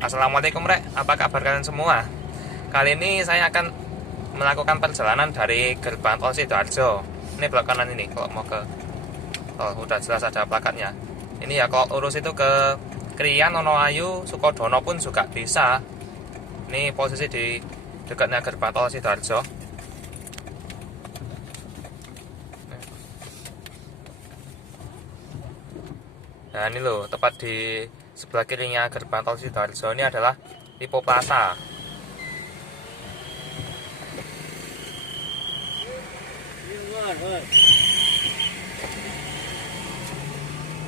Assalamualaikum Rek, apa kabar kalian semua? Kali ini saya akan melakukan perjalanan dari gerbang tol Sidoarjo. Ini belok kanan ini, kalau mau ke tol, udah jelas ada plakatnya. Ini ya kalau urus itu ke Krian, Wonoayu, Sukodono pun juga bisa. Ini posisi di dekatnya gerbang tol Sidoarjo. Nah ini loh, tepat di sebelah kirinya gerbang tol Sidoarjo ini adalah Lipo Plaza.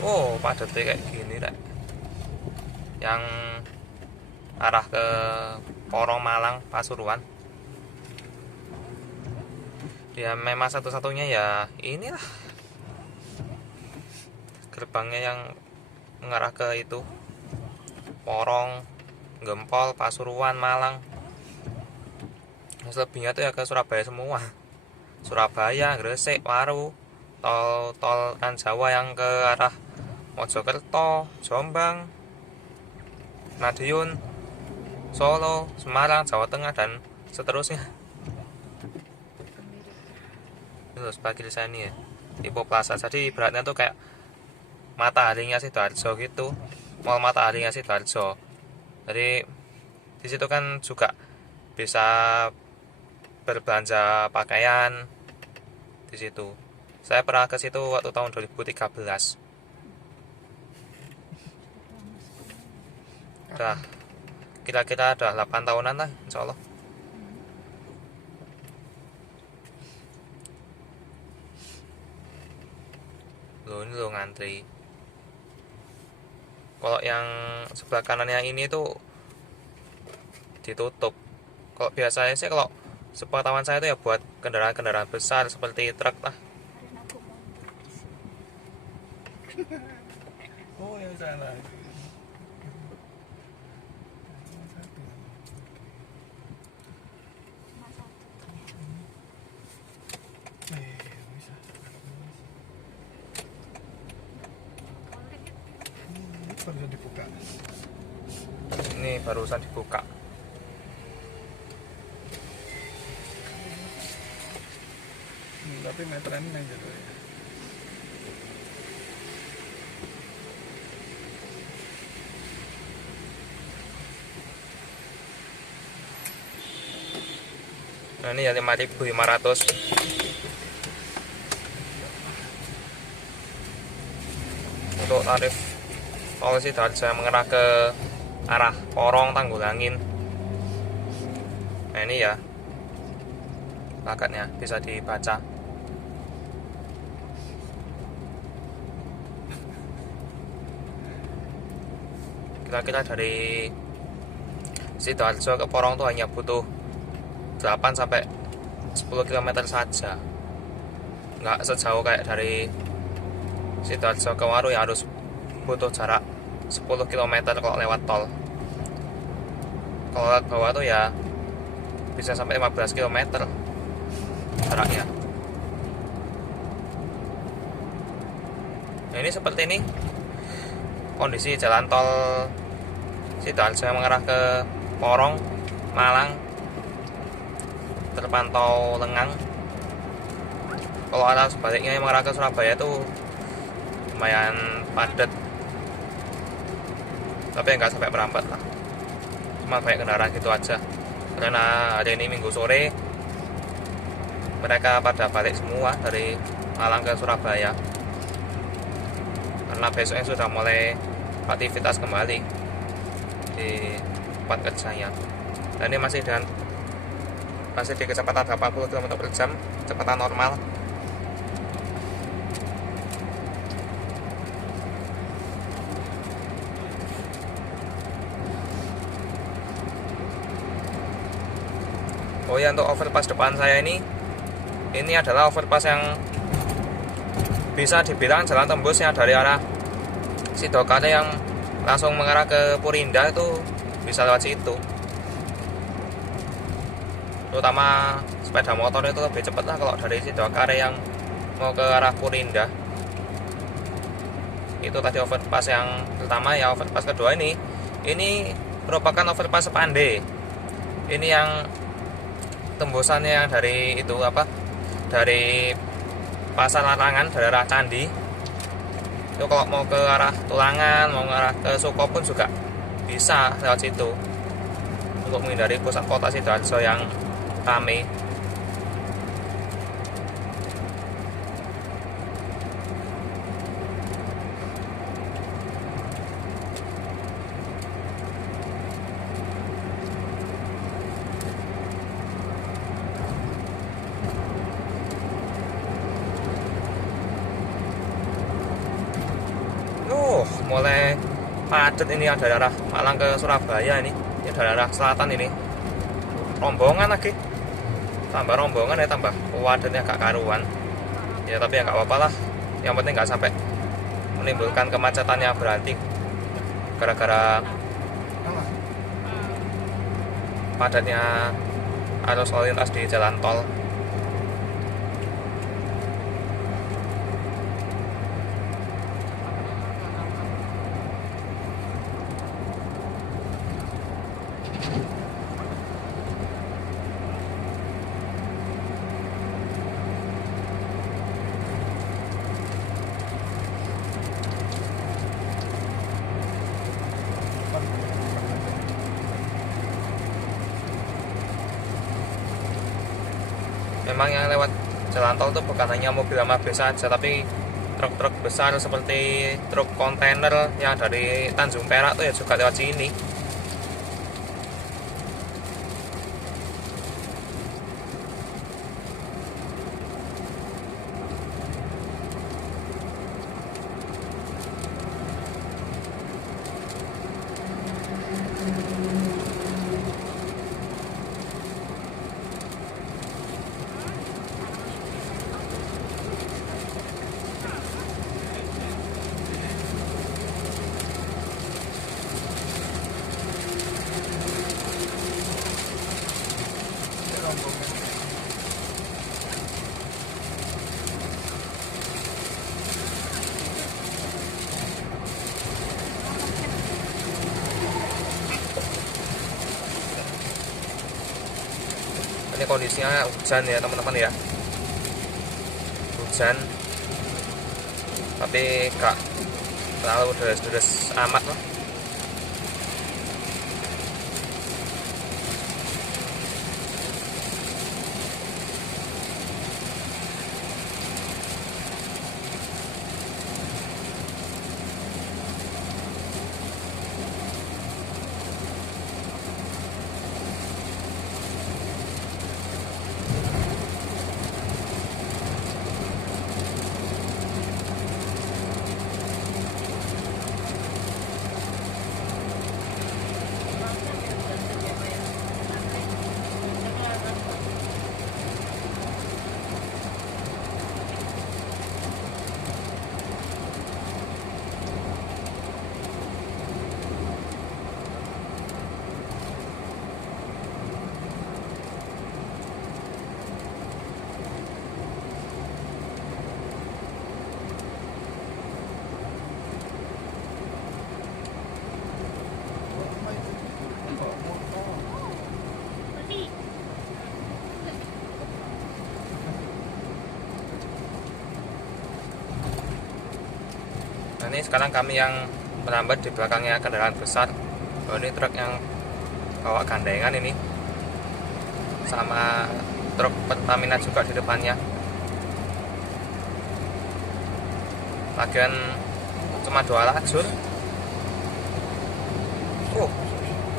Oh, padatnya kayak gini Rek. Yang arah ke Porong, Malang, Pasuruan. Ya memang satu-satunya ya inilah gerbangnya yang mengarah ke itu Porong, Gempol, Pasuruan, Malang. Selebihnya tuh ya ke Surabaya semua. Surabaya, Gresik, Waru, tol Trans Jawa yang ke arah Mojokerto, Jombang, Madiun, Solo, Semarang, Jawa Tengah dan seterusnya. Ini loh sebelah kiri saya nih ya, Lipo Plaza. Jadi ibaratnya tuh kayak mataharinya Sidoarjo gitu, mall mataharinya Sidoarjo. Jadi di situ kan juga bisa berbelanja pakaian di situ. Saya pernah ke situ waktu tahun 2013. Udah kira-kira udah 8 tahunan lah insya Allah. Loh ini loh ngantri. Kalau yang sebelah kanannya ini tuh ditutup. Kalau biasanya sih kalau sepengetahuan saya itu ya buat kendaraan-kendaraan besar seperti truk lah. Oh yang salah. Baru dibuka. Ini barusan dibuka. Tapi meteran aja tuh ya. Nah ini ya 5.500. Untuk tarif tol Sidoarjo yang mengarah ke arah Porong, Tanggulangin. Nah ini ya plakatnya bisa dibaca. Kira-kira dari Sidoarjo ke Porong tuh hanya butuh 8 sampai 10 km saja. Nggak sejauh kayak dari Sidoarjo ke Waru yang harus butuh jarak 10 km kalau lewat tol. Kalau lewat bawah tuh ya bisa sampai 15 km jaraknya. Nah ini seperti ini kondisi jalan tol Sidoarjo yang mengarah ke Porong, Malang, terpantau lengang. Kalau arah sebaliknya yang mengarah ke Surabaya itu lumayan padat, tapi nggak sampai merambat lah, cuma banyak kendaraan gitu aja. Karena hari ini Minggu sore mereka pada balik semua dari Malang ke Surabaya, karena besoknya sudah mulai aktivitas kembali di tempat kerjanya. Dan ini masih di kecepatan 80 km per jam, kecepatan normal. Oh ya, untuk overpass depan saya ini adalah overpass yang bisa dibilang jalan tembusnya dari arah Sidokane yang langsung mengarah ke Purinda itu bisa lewat situ. Terutama sepeda motor itu lebih cepat lah kalau dari Sidokane yang mau ke arah Purinda. Itu tadi overpass yang pertama. Ya overpass kedua ini merupakan overpass Sepande. Ini yang tembusannya yang dari itu apa, dari Pasar Larangan, dari arah Candi itu. Kalau mau ke arah Tulangan, mau ke arah ke Suko pun juga bisa lewat situ, untuk menghindari pusat kota Sidoarjo yang rame. Mulai padat ini, ada daerah Malang ke Surabaya ini daerah selatan ini. Rombongan lagi, tambah rombongan ya, tambah padatnya gak karuan ya. Tapi ya nggak apa-apa lah, yang penting nggak sampai menimbulkan kemacetan yang berarti gara-gara Apa? padatnya arus lalu lintas di jalan tol. Memang yang lewat jalan tol itu bukan hanya mobil sama bis saja, tapi truk-truk besar seperti truk kontainer yang dari Tanjung Perak tuh ya juga lewat sini. Ini kondisinya hujan ya teman-teman ya, hujan tapi gak terlalu deras-deras amat loh. Nah ini sekarang kami yang melambat, di belakangnya kendaraan besar. Oh, ini truk yang bawa gandengan ini, sama truk Pertamina juga di depannya. Lagian cuma 2 lajur.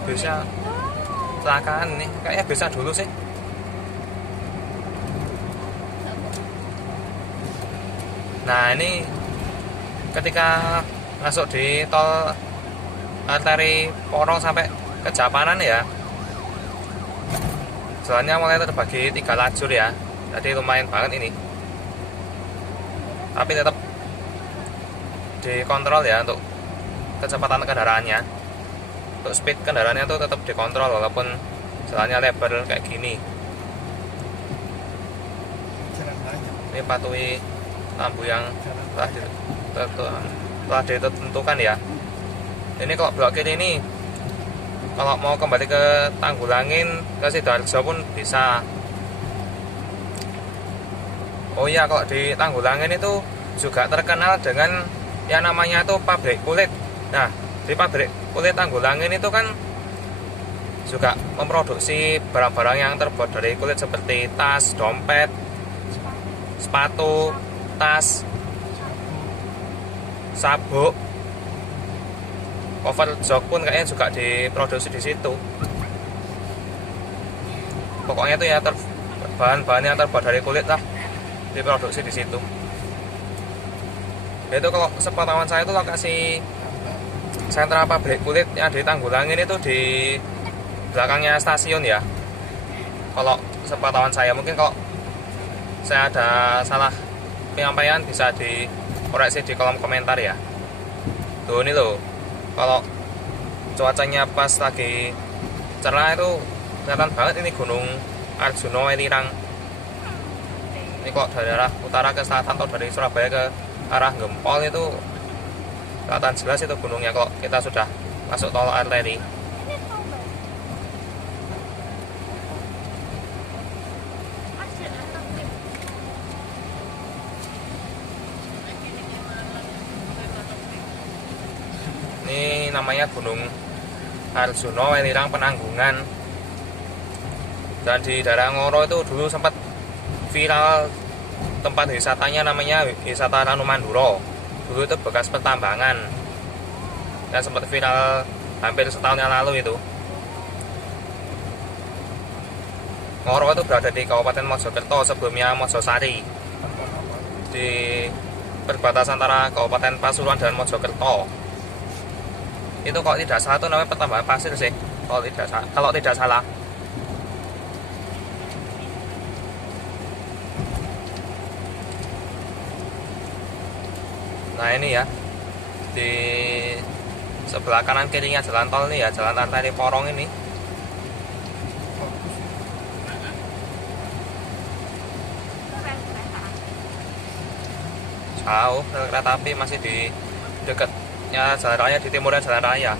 Bisa kecelakaan nih, kayaknya bisa dulu sih. Nah ini ketika masuk di tol arteri Porong sampai ke Japanan ya, jalannya mulai terbagi 3 lajur ya, jadi lumayan banget ini. Tapi tetap dikontrol ya untuk kecepatan kendaraannya, untuk speed kendaraannya tuh tetap dikontrol walaupun jalannya lebar kayak gini. Jalan banyak. Ini patuhi lampu yang telah ditentukan ya. Ini kalau belok kiri ini Kalau mau kembali ke Tanggulangin, ke Sidoarjo pun bisa. Oh iya, kalau di Tanggulangin itu juga terkenal dengan yang namanya itu pabrik kulit. Nah, di pabrik kulit Tanggulangin itu kan juga memproduksi barang-barang yang terbuat dari kulit seperti tas, dompet, sepatu, tas, sabuk, cover jok pun kayaknya juga diproduksi di situ. Pokoknya itu ya bahan-bahan yang terbuat dari kulit lah diproduksi di situ. Itu kalau sepengetahuan saya itu lokasi sentra pabrik kulit yang di Tanggulangin itu di belakangnya stasiun ya. Kalau sepengetahuan saya, mungkin kalau saya ada salah penyampaian bisa dikoreksi di kolom komentar ya. Tuh ini loh, kalau cuacanya pas lagi cerah itu kelihatan banget ini Gunung Arjuno Welirang. Ini kok dari arah utara ke selatan atau dari Surabaya ke arah Gempol itu kelihatan jelas itu gunungnya kalau kita sudah masuk tol arteri. Ini namanya Gunung Arjuno Welirang Penanggungan. Dan di daerah Ngoro itu dulu sempat viral tempat wisatanya, namanya wisata Ranu Manduro. Dulu itu bekas pertambangan dan sempat viral hampir setahun yang lalu itu. Ngoro itu berada di Kabupaten Mojokerto, sebelumnya Mojosari, di perbatasan antara Kabupaten Pasuruan dan Mojokerto. Itu kalau tidak salah itu namanya pertambangan pasir sih, kalau tidak salah. Nah ini ya, di sebelah kanan kirinya jalan tol ini ya, jalan arteri Porong ini. Jauh, kereta api masih di dekatnya jalan raya, di timurnya jalan raya.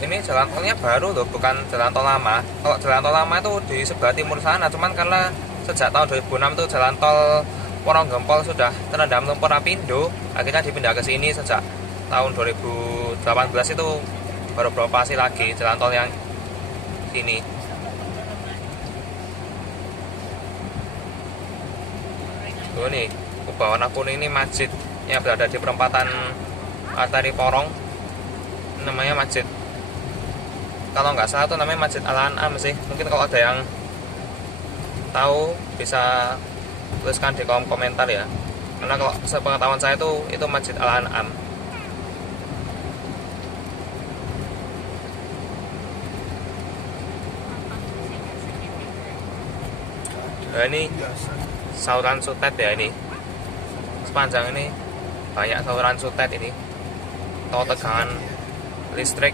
Ini jalan tolnya baru loh, bukan jalan tol lama. Kalau jalan tol lama itu di sebelah timur sana, cuman karena sejak tahun 2006 tuh jalan tol Porong Gempol sudah terendam lumpur lapindo, akhirnya dipindah ke sini. Sejak tahun 2018 itu baru beroperasi lagi jalan tol yang ini. Tuh nih, ubah warna kuning ini masjid yang berada di perempatan arteri Porong. Namanya masjid, kalau nggak salah tuh namanya Masjid Al-An'am sih. Mungkin kalau ada yang tahu bisa tuliskan di kolom komentar ya, karena kalau sepengetahuan saya itu Masjid Al-An'am. Nah ini saluran sutet ya, ini sepanjang ini banyak saluran sutet ini, atau tegangan listrik.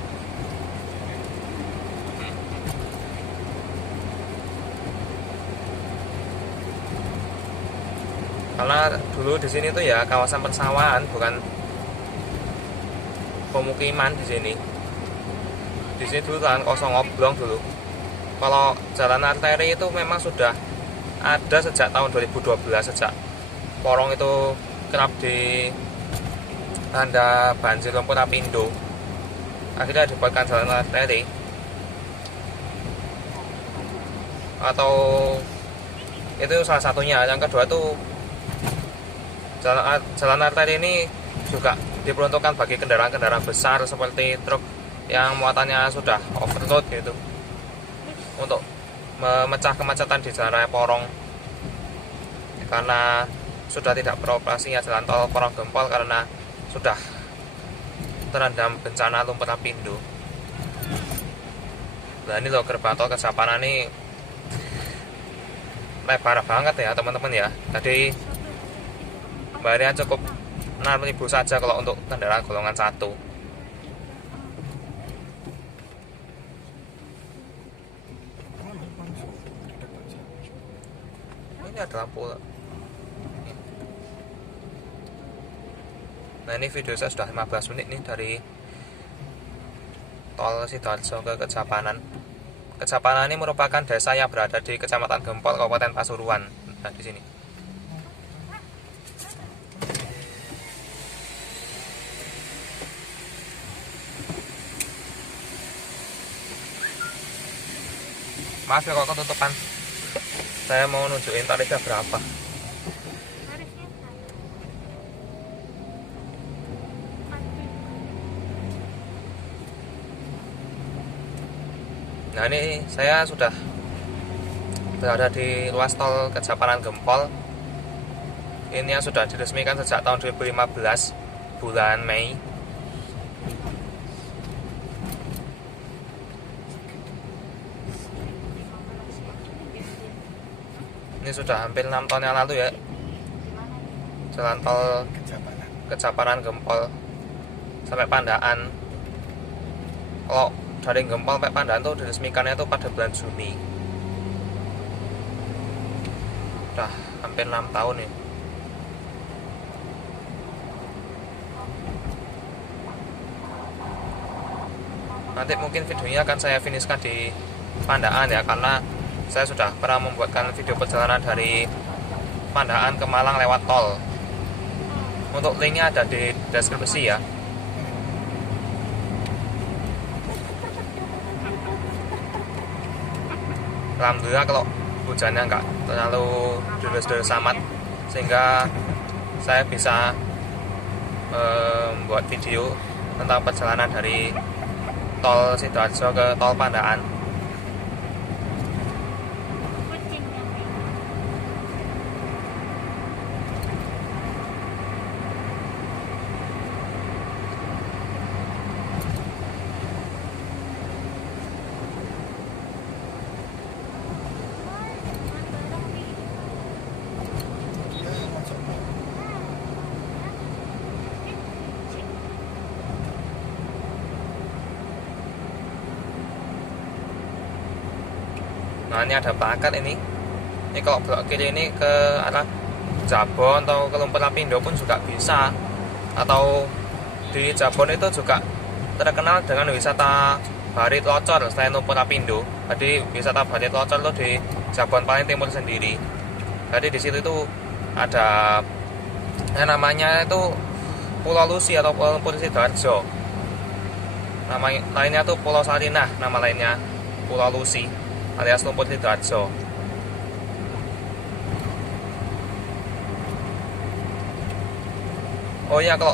Karena dulu di sini tuh ya kawasan persawahan, bukan pemukiman di sini. Di sini dulu lahan kosong oblong dulu. Kalau jalan arteri itu memang sudah ada sejak tahun 2012, sejak Porong itu kerap dilanda banjir lumpur lapindo. Akhirnya dibuatkan jalan arteri. Atau itu salah satunya. Yang kedua tuh jalan arteri ini juga diperuntukkan bagi kendaraan-kendaraan besar seperti truk yang muatannya sudah overload gitu, untuk memecah kemacetan di jalan raya Porong, karena sudah tidak beroperasinya jalan tol Porong Gempol karena sudah terendam bencana lumpur lapindo. Nah ini loh, gerbang tol Kejapanan ini lebar banget ya teman-teman ya. Tadi bayarnya cukup 6.000 saja kalau untuk kendaraan golongan 1. Ini ada lampu. Nah, ini video saya sudah 15 menit nih dari tol Sidoarjo ke Kejapanan. Kejapanan ini merupakan desa yang berada di Kecamatan Gempol, Kabupaten Pasuruan. Nah, di sini. Maaf ya kok ketutupan. Saya mau nunjukin tarifnya berapa. Nah, ini saya sudah berada di ruas tol Kejapanan Gempol. Ini yang sudah diresmikan sejak tahun 2015 bulan Mei. Ini sudah hampir 6 tahun yang lalu ya. Jalan tol Kejapanan Gempol sampai Pandaan. Kalau dari Gempol sampai Pandaan tuh diresmikannya itu pada bulan Juni. Udah hampir 6 tahun nih. Nanti mungkin videonya akan saya finishkan di Pandaan ya, karena saya sudah pernah membuatkan video perjalanan dari Pandaan ke Malang lewat tol. Untuk linknya ada di deskripsi ya. Alhamdulillah kalau hujannya nggak terlalu deras-deras amat, sehingga saya bisa membuat video tentang perjalanan dari tol Sidoarjo ke tol Pandaan. Nah, ini ada plakat ini. Ini kalau belok kiri ini ke arah Jabon atau ke Lumpur Lapindo pun juga bisa. Atau di Jabon itu juga terkenal dengan wisata Barit Locor selain Lumpur Lapindo. Jadi wisata Barit Locor itu di Jabon paling timur sendiri. Jadi di situ itu ada namanya itu Pulau Lusi atau Pulau Lumpur Sidoarjo. Nama lainnya tuh Pulau Sarinah, nama lainnya Pulau Lusi alias Lumpur Sidoarjo. Oh iya, kalau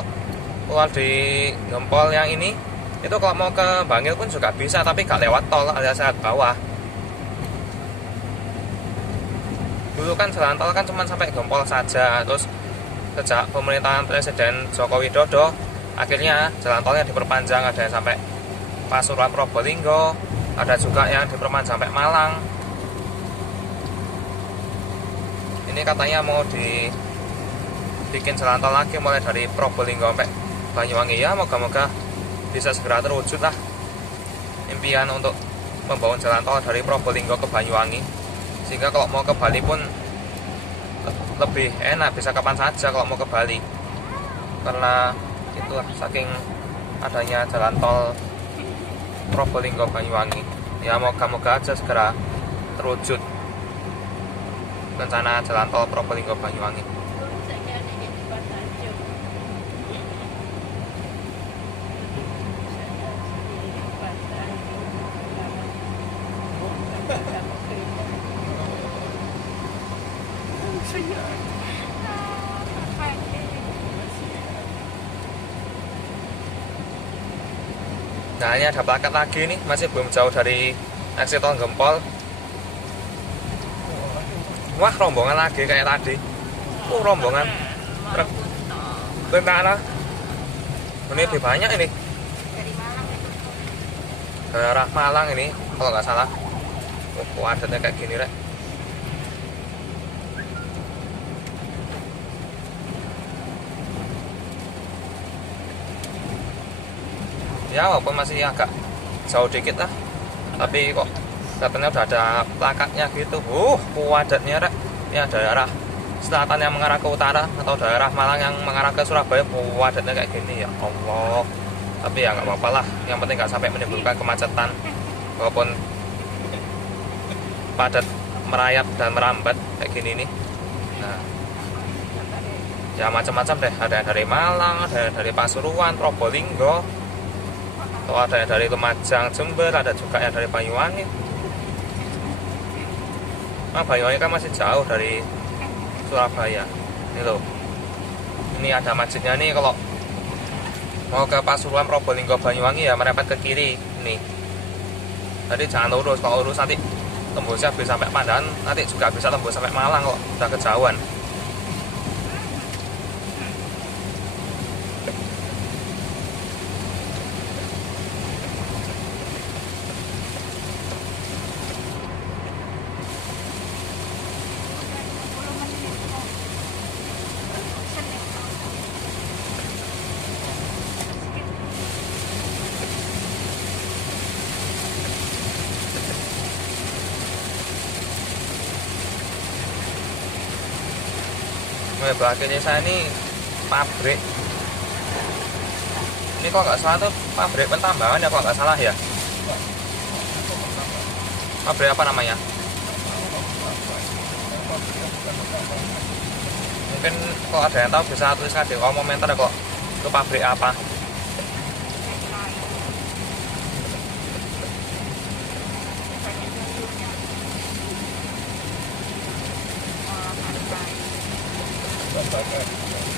keluar di Gempol yang ini, itu kalau mau ke Bangil pun juga bisa, tapi gak lewat tol alias lewat bawah. Dulu kan jalan tol kan cuma sampai Gempol saja, terus sejak pemerintahan Presiden Joko Widodo, akhirnya jalan tolnya diperpanjang, ada yang sampai Pasuruan Probolinggo, ada juga yang diperpanjang sampai Malang. Ini katanya mau dibikin jalan tol lagi mulai dari Probolinggo sampai Banyuwangi. Ya, moga-moga bisa segera terwujud lah impian untuk membangun jalan tol dari Probolinggo ke Banyuwangi, sehingga kalau mau ke Bali pun lebih enak, bisa kapan saja kalau mau ke Bali, karena itulah saking adanya jalan tol Probolinggo Banyuwangi. Ya, moga-moga aja segera terwujud rencana jalan tol Probolinggo Banyuwangi. Nah, ini ada plakat lagi nih, masih belum jauh dari exit tol Gempol. Wah, rombongan lagi kayak tadi. Rombongan truk tentara. Ini lebih banyak ini. Dari arah Malang ini, kalau nggak salah. Padatnya kayak gini, Rek. Ya, walaupun masih agak jauh dikit lah, tapi kok katanya udah ada plakatnya gitu. Padatnya, Rek. Ini ada arah selatan yang mengarah ke utara atau daerah Malang yang mengarah ke Surabaya padatnya kayak gini, ya Allah. Tapi ya nggak apa-apa lah, yang penting nggak sampai menimbulkan kemacetan walaupun padat merayap dan merambat kayak gini nih. Nah, ya macam-macam deh, ada yang dari Malang, ada yang dari Pasuruan, Probolinggo, atau ada yang dari Lumajang, Jember, ada juga yang dari Banyuwangi. Nah, Banyuwangi kan masih jauh dari Surabaya. Ini loh, ini ada masjidnya nih. Kalau mau ke Pasuruan, Probolinggo, Banyuwangi ya merepet ke kiri nih. Jadi jangan lurus, kalau lurus nanti tembusnya bisa sampai Pandan, nanti juga bisa tembus sampai Malang kok, udah kejauhan. Belakangnya saya ini pabrik. Ini kok nggak salah tuh pabrik pentambangan ya, kok nggak salah ya. Pabrik apa namanya? Mungkin kalau ada yang tahu bisa tuliskan di kolom komentar ya, kok itu pabrik apa.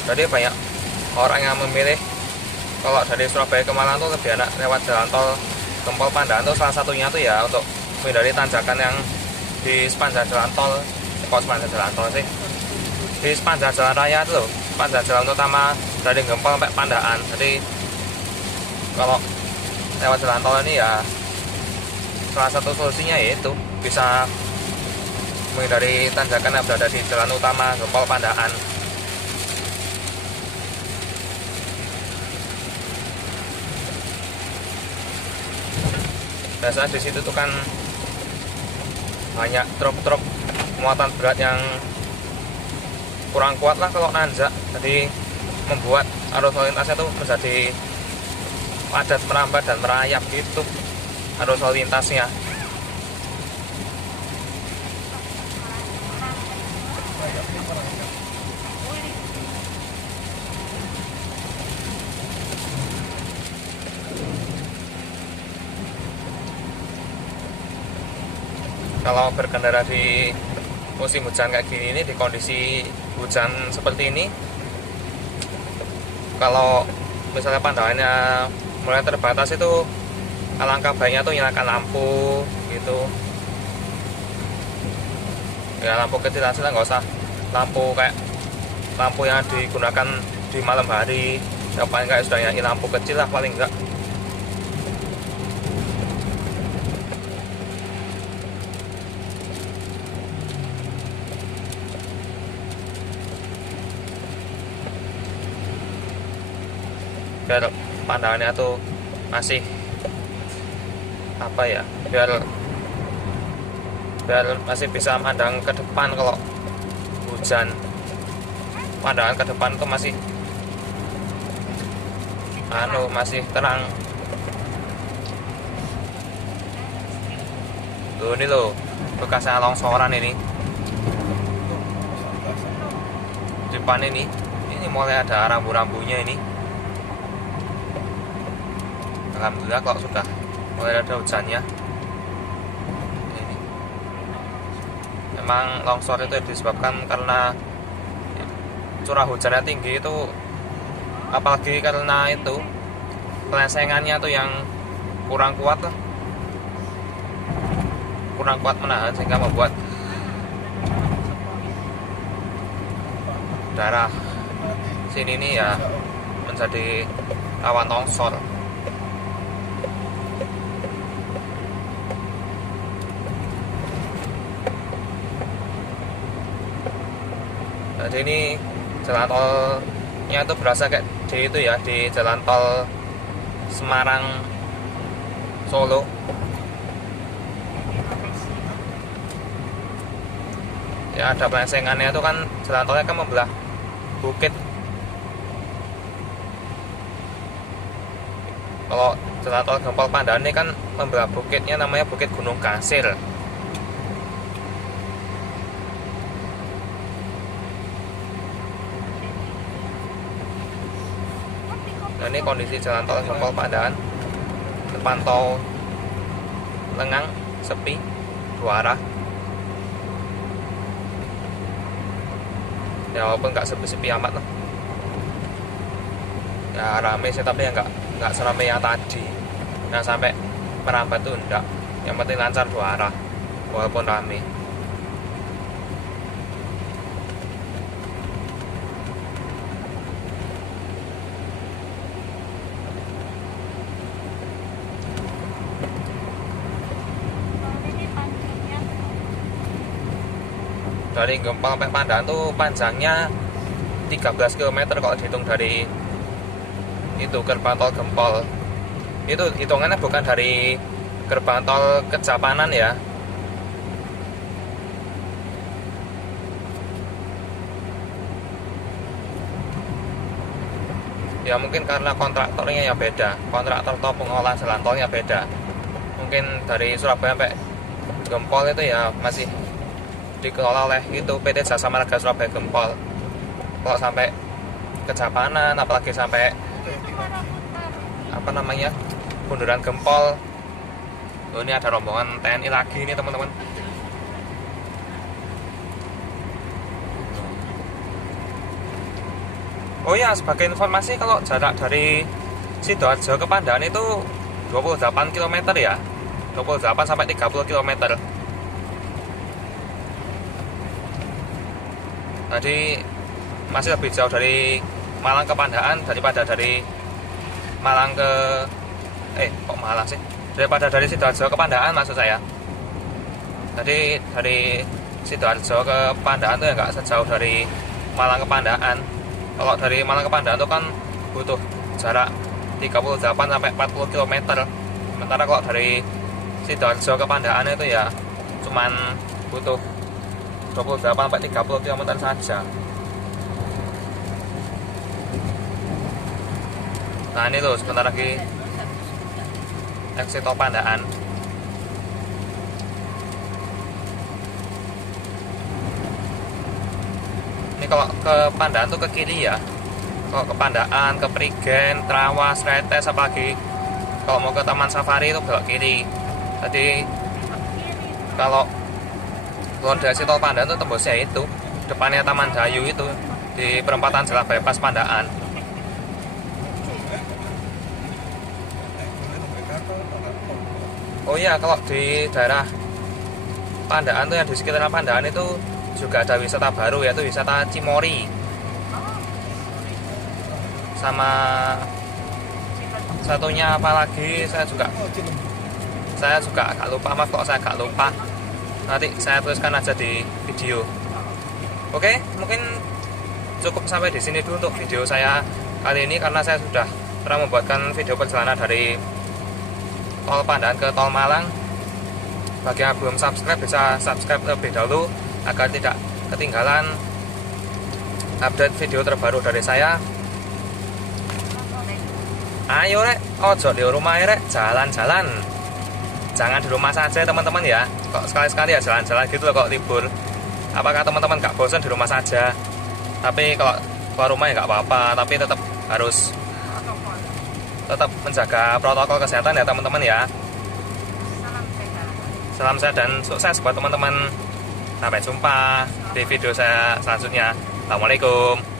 Jadi banyak orang yang memilih kalau dari Surabaya ke Malang tuh lebih enak lewat jalan tol Gempol Pandan tuh, salah satunya tuh ya untuk menghindari tanjakan yang di sepanjang jalan tol. Kok sepanjang jalan tol sih? Di sepanjang jalan raya itu loh, sepanjang jalan utama dari Gempol sampai Pandaan. Jadi kalau lewat jalan tol ini ya salah satu solusinya yaitu bisa menghindari tanjakan yang berada di jalan utama Gempol Pandaan. Biasanya di situ tuh kan banyak truk-truk muatan berat yang kurang kuat lah kalau nanjak, jadi membuat arus lalu lintasnya tuh menjadi padat, merambat dan merayap gitu arus lalu lintasnya. Kalau berkendara di musim hujan kayak gini ini, di kondisi hujan seperti ini, kalau misalnya pandangannya mulai terbatas itu alangkah baiknya tuh nyalakan lampu gitu ya, lampu kecil aja lah, nggak usah lampu kayak lampu yang digunakan di malam hari ya, paling kayak sudah nyalain lampu kecil lah paling enggak. Biar pandangannya tuh masih apa ya, biar masih bisa mandang ke depan. Kalau hujan, pandangan ke depan tuh masih masih terang. Tuh ini loh bekasnya longsoran ini di depan ini mulai ada rambu-rambunya ini. Alhamdulillah kalau sudah mulai ada hujannya. Ini memang longsor itu disebabkan karena curah hujannya tinggi itu, apalagi karena itu pelensengannya tuh yang kurang kuat lah, kurang kuat menahan sehingga membuat daerah sini nih ya menjadi rawan longsor. Jadi ini jalan tolnya itu berasa kayak di itu ya, di jalan tol Semarang Solo. ya ada pelengsengannya itu kan, jalan tolnya kan membelah bukit. Kalau jalan tol Gempol Pandaran ini kan membelah bukitnya, namanya Bukit Gunung Kasil. Nah, ini kondisi jalan tol Gempol Pandaran. Depan tol lengang, sepi, dua arah. Ya walaupun nggak sepi-sepi amat lah. Ya rame sih, tapi ya nggak serame yang tadi. Nah sampai merambat tuh enggak. Yang penting lancar dua arah, walaupun rame. Dari Gempol sampai Pandaran tuh panjangnya 13 km kalau dihitung dari itu gerbang tol Gempol. Itu hitungannya bukan dari gerbang tol Kejapanan ya. Ya mungkin karena kontraktornya yang beda, kontraktor atau pengelola jalan tolnya beda. Mungkin dari Surabaya sampai Gempol itu ya masih dikelola oleh itu PT Jasa Marga Surabaya Gempol. Kalau sampai Kejapanan, apalagi sampai apa namanya, Bundaran Gempol, oh, ini ada rombongan TNI lagi nih teman-teman. Oh ya, sebagai informasi, kalau jarak dari Sidoarjo ke Pandaran itu 28 km ya, 28 sampai 30 km. Jadi masih lebih jauh dari Malang ke Pandaran daripada dari Malang ke kok Malang sih, daripada dari Sidoarjo ke Pandaran maksud saya. Jadi dari Sidoarjo ke Pandaran tuh ya nggak sejauh dari Malang ke Pandaran. Kalau dari Malang ke Pandaran tuh kan butuh jarak 38 sampai 40 km. Sementara kalau dari Sidoarjo ke Pandaran itu ya cuman butuh 28 sampai 30 km saja. Nah ini loh, sebentar lagi exit tol Pandaran. Ini kalau ke Pandaran tuh ke kiri ya. Kalau ke Pandaran, ke Prigen, Trawas, Retes, apalagi kalau mau ke Taman Safari itu belok kiri. Jadi kalau keluar dari tol Pandaran tuh tembusnya itu depannya Taman Dayu itu, di perempatan Jalan Bypass Pandaran. Oh iya, kalau di daerah Pandaran tuh, yang di sekitar Pandaran itu juga ada wisata baru, yaitu wisata Cimory. Sama satunya apa lagi, saya juga agak lupa, maaf kalau saya agak lupa. Nanti saya tuliskan aja di video. Oke, mungkin cukup sampai di sini dulu untuk video saya kali ini, karena saya sudah pernah membuatkan video perjalanan dari tol Pandaran ke tol Malang. Bagi yang belum subscribe, bisa subscribe terlebih dahulu agar tidak ketinggalan update video terbaru dari saya. Ayo rek, ojo di rumah rek, jalan-jalan. Jangan di rumah saja teman-teman ya. Kok sekali-sekali ya jalan-jalan gitu loh kok libur. Apakah teman-teman gak bosan di rumah saja? Tapi kalau keluar rumah ya gak apa-apa, tapi tetap harus menjaga protokol kesehatan ya teman-teman ya. Salam sehat dan sukses buat teman-teman. Sampai jumpa di video saya selanjutnya. Assalamualaikum.